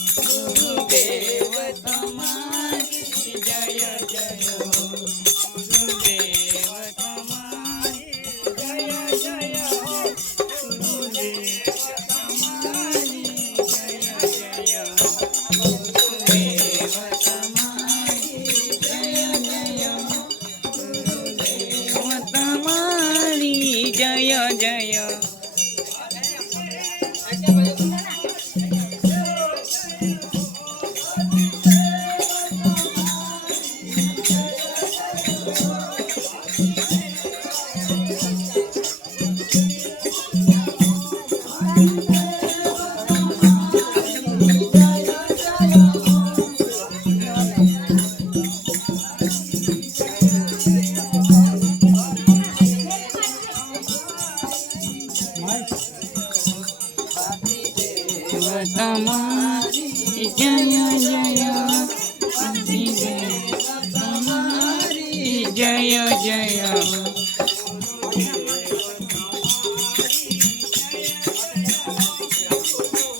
ગુરુદેવ તમારી જય જય ગુરુદેવ તમારી જય જય ગુરુદેવ તમારી જય જય ગુરુદેવ તમારી જય જય ગુરુદેવ તમારી જય જય તમારી જય જય તમારી જય જય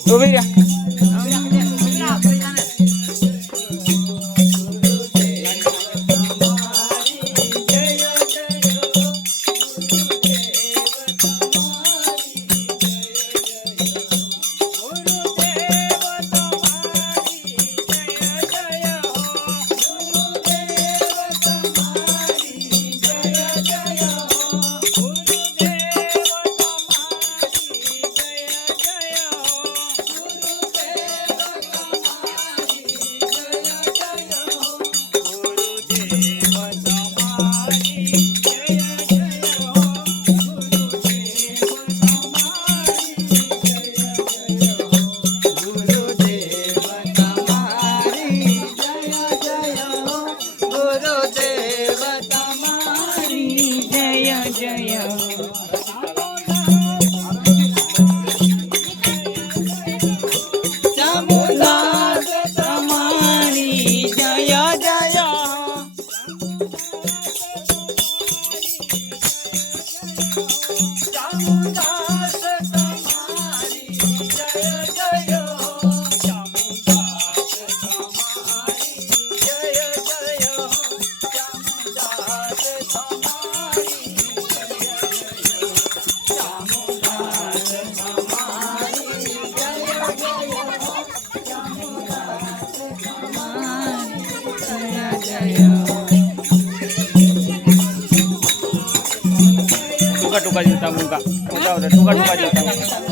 ઉભી રહ્યા टुका टुका जूता मुका टुका टुका जूता